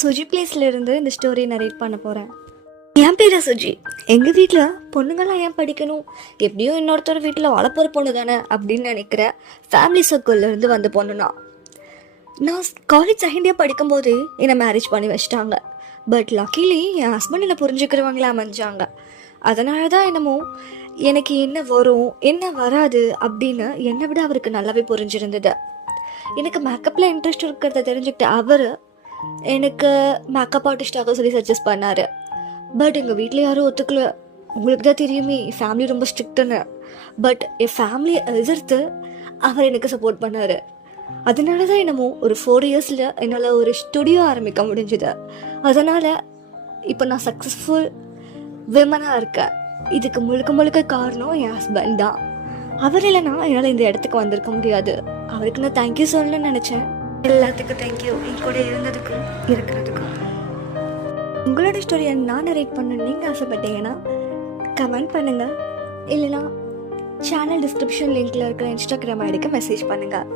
சுஜி பிளேஸ்ல இருந்து இந்த ஸ்டோரி நரேட் பண்ண போகிறேன். என் பேர் சுஜி. எங்கள் வீட்டில் பொண்ணுங்களாம் ஏன் படிக்கணும், எப்படியும் இன்னொருத்தர் வீட்டில் வளர்ப்புற பொண்ணு தானே அப்படின்னு நினைக்கிற ஃபேமிலி சர்க்கிள்லேருந்து வந்த பொண்ணுனா. நான் காலேஜ் செகண்ட் இயர் படிக்கும்போதே என்னை மேரேஜ் பண்ணி வச்சிட்டாங்க. பட் லக்கிலி என் ஹஸ்பண்ட் என்னை புரிஞ்சுக்கிறவங்களே அமைஞ்சாங்க. அதனால தான் என்னமோ எனக்கு என்ன வரும் என்ன வராது அப்படின்னு என்னை விட அவருக்கு நல்லாவே புரிஞ்சிருந்தது. எனக்கு மேக்கப்பில் இன்ட்ரெஸ்ட் இருக்கிறத தெரிஞ்சுக்கிட்ட அவர் எனக்கு மேக்கப் ஆர்டிஸ்டாக சொல்லி சஜஸ்ட் பண்ணார். பட் எங்கள் வீட்டில் யாரும் ஒத்துக்கல. உங்களுக்கு தான் தெரியுமே என் ஃபேமிலி ரொம்ப ஸ்ட்ரிக்ட்டுன்னு. பட் என் ஃபேமிலியை எதிர்த்து அவர் எனக்கு சப்போர்ட் பண்ணார். அதனால தான் என்னமோ ஒரு 4 இயர்ஸில் என்னால் ஒரு ஸ்டுடியோ ஆரம்பிக்க முடிஞ்சுது. அதனால் இப்போ நான் சக்ஸஸ்ஃபுல் விமனாக இருக்கேன். இதுக்கு முழுக்க முழுக்க காரணம் என் ஹஸ்பண்ட் தான். அவர் இல்லைன்னா என்னால் இந்த இடத்துக்கு வந்திருக்க முடியாது. அவருக்கு நான் தேங்க்யூ சொல்லணும்னு நினச்சேன். எல்லாத்துக்கும் தேங்க்யூ, என் கூட இருந்ததுக்கும் இருக்கிறதுக்கும். உங்களோட ஸ்டோரியை நான் நரேட் பண்ண நீங்கள் ஆசைப்பட்டீங்கன்னா கமெண்ட் பண்ணுங்கள், இல்லைனா சேனல் டிஸ்கிரிப்ஷன் லிங்க்கில் இருக்கிற இன்ஸ்டாகிராம் ஐடிக்கு மெசேஜ் பண்ணுங்கள்.